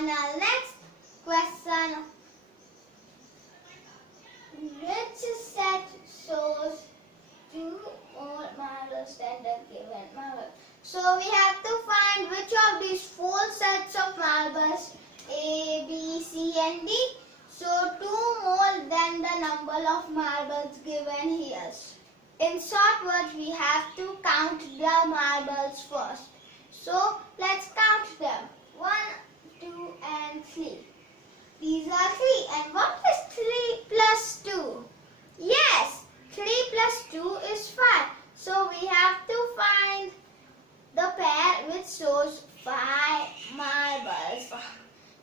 And our next question. Which set shows 2 more marbles than the given marble? So we have to find which of these 4 sets of marbles, A, B, C and D, show 2 more than the number of marbles given here. In short words, we have to count the marbles first. So let's count them. 1, 2 and 3. These are 3. And what is 3 plus 2? Yes, 3 plus 2 is 5. So we have to find the pair which shows 5 marbles.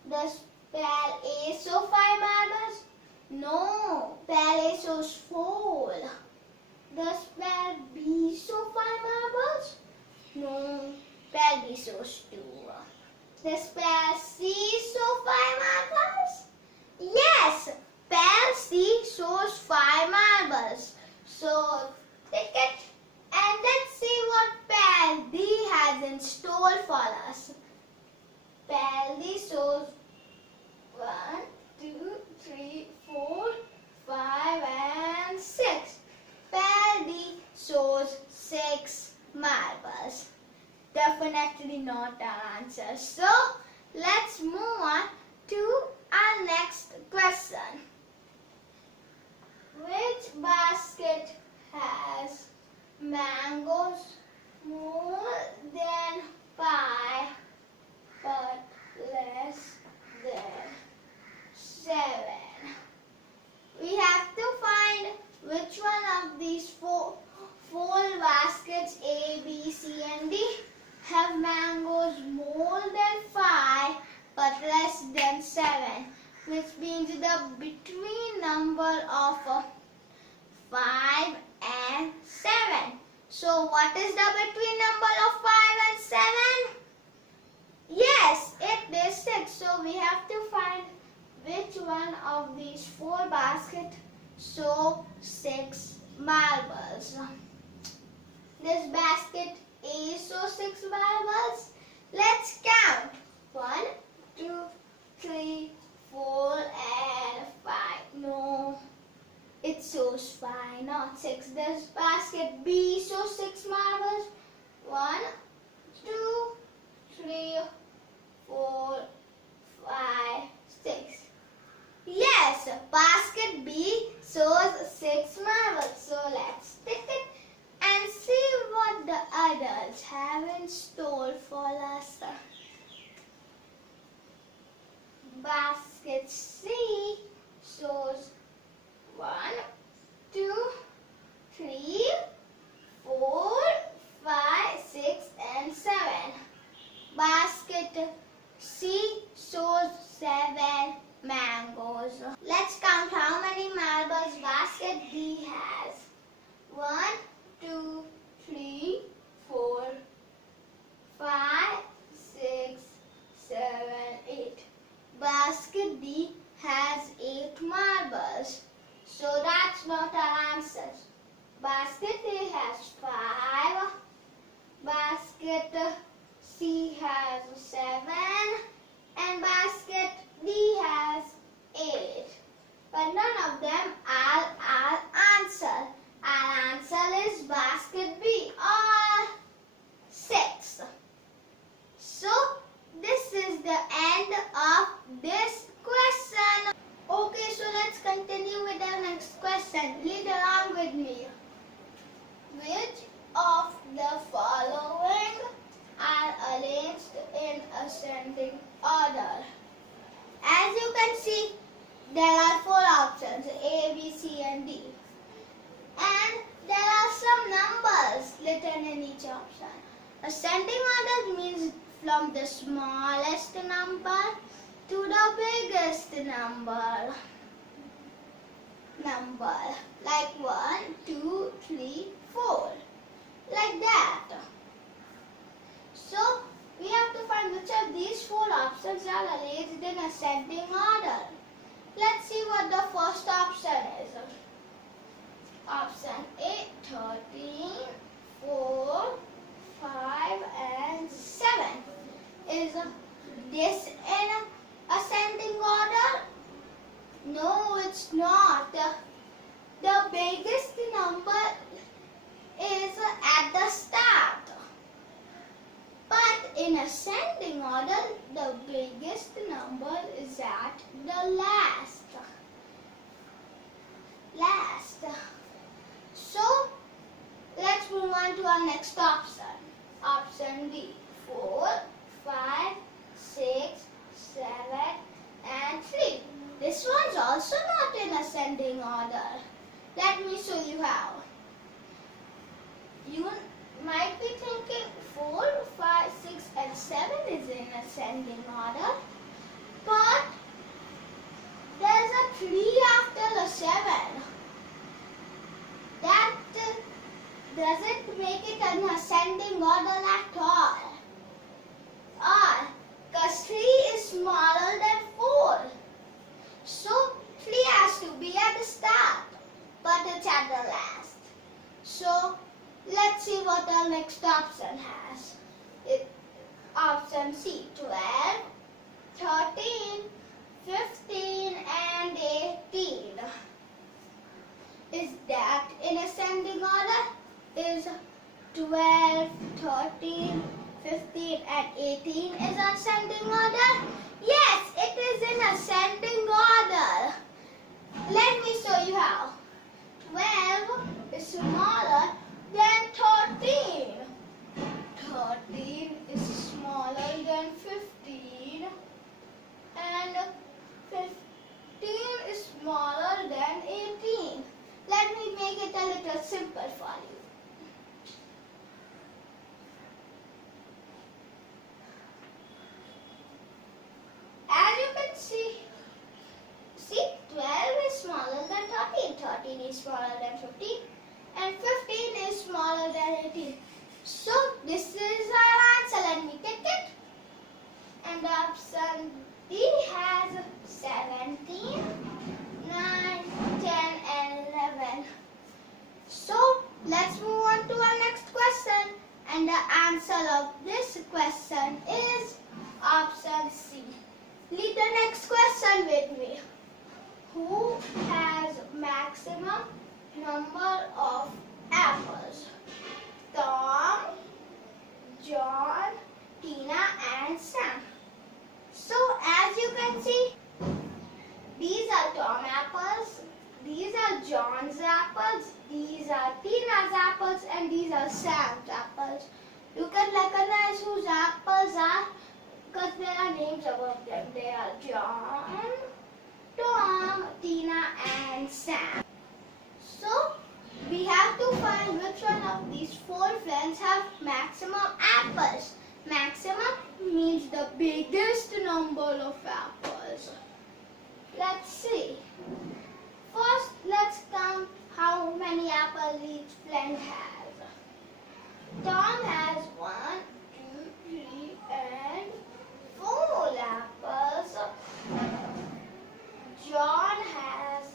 Does pair A show 5 marbles? No, pair A shows 4. Does pair B show 5 marbles? No, pair B shows 2. Does pair C show 5 marbles? Yes, pair C shows 5 marbles. So take it and let's see what pair D has in store for us. Pair D shows 1, 2, 3, 4, 5 and 6. Pair D shows 6 marbles. Definitely not our answer. So let's move on to our next question. Which basket has mangoes more than 5 but less than 7? We have to find which one of these four baskets, A, B, C and D, have mangoes more than 5 but less than 7, which means the between number of 5 and 7. So what is the between number of 5 and 7? Yes, it is 6. So we have to find which one of these 4 baskets show 6 marbles. This basket A shows 6 marbles. Let's count. 1, 2, 3, 4 and 5. No, it shows 5, not 6. Does basket B show 6 marbles? 1, 2, 3, 4, 5, 6. Yes, basket B shows 6 marbles. So let's take it and see what the others have in store for us. Basket C shows 1, 2, 3, 4, 5, 6 and 7. Basket C shows 7 mangoes. Let's count how many marbles basket D has. 1, 2, 3, 4, 5, 6, 7, 8. Basket D has 8 marbles. So that's not our answer. Basket A has 5. Basket C has 7. And basket D has 8. But none of them are our answer. Our answer is basket B or 6. So this is the end of this question. Okay, so let's continue with the next question. Read along with me. Which of the following are arranged in ascending order? As you can see, there are 4 options, A, B, C and D. And there are some numbers written in each option. Ascending order means from the smallest number to the biggest number. Like 1, 2, 3, 4. Like that. So we have to find which of these 4 options are arranged in ascending order. Let's see what the first option is. Option A, 13, 4, 5 and 7 is this in ascending order, the biggest number is at the last. So, let's move on to our next option. Option B. 4, 5, 6, 7, and 3. This one's also not in ascending order. Let me show you how. You might be thinking 4, 5, 6, and 7 is in ascending order. But there's a 3 after the 7. That doesn't make it an ascending order at all. Because 3 is smaller than 4. So 3 has to be at the start, but it's at the last. So let's see what our next option has. Option C, 12, 13, 15, and 18. Is that in ascending order? Is 12, 13, 15, and 18 is ascending order? Yes, it is in ascending order. Let me show you how. 12 is smaller than 13. 13 is smaller than 15. And 15 is smaller than 18. Let me make it a little simple for you. As you can see 12 is smaller than 13, 13 is smaller than 15, and 15 is smaller than 18. So this is our answer. Let me take it. And option D has 17, 9, 10, and 11. So let's move on to our next question. And the answer of this question is option C. Read the next question with me. Who has maximum number of apples? Tom, John, Tina, and Sam. So as you can see, these are Tom apples, these are John's apples, these are Tina's apples, and these are Sam's apples. You can recognize whose apples are because there are names above them. They are John, Tom, Tina, and Sam. So we have to find which one of these 4 friends have maximum apples. Maximum means the biggest number of apples. Let's see. First, let's count how many apples each friend has. Tom has 1, 2, 3, and 4 apples. John has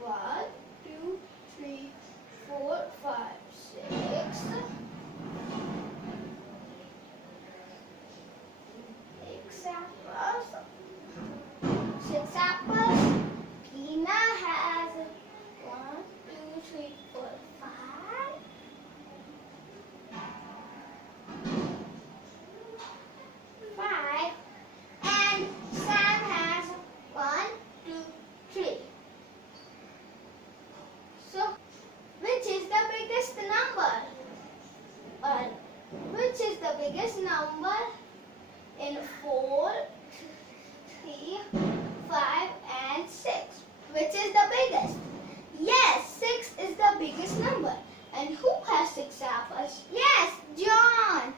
1, 2, 3, 4, 5, 6. 6 apples. 6 apples. Tina has 1, 2, 3, 4, 5. 5. And Sam has 1, 2, 3. So, which is the biggest number? Which is the biggest number in 4, 3, 5, and 6? Which is the biggest? Yes, 6 is the biggest number. And who has 6 apples? Yes, John.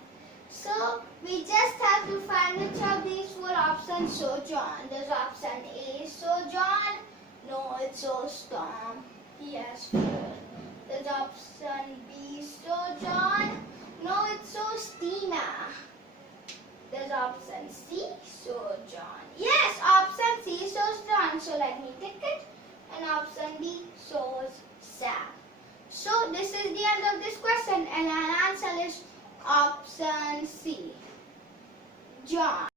So we just have to find which of these 4 options show John. Does option A show John? No, it shows Tom. He has 4. Does option B show John? No, it shows Tina. Does option C show John? Yes, option C shows John. So let me tick it. And option D shows Sam. So this is the end of this question, and our answer is option C, John.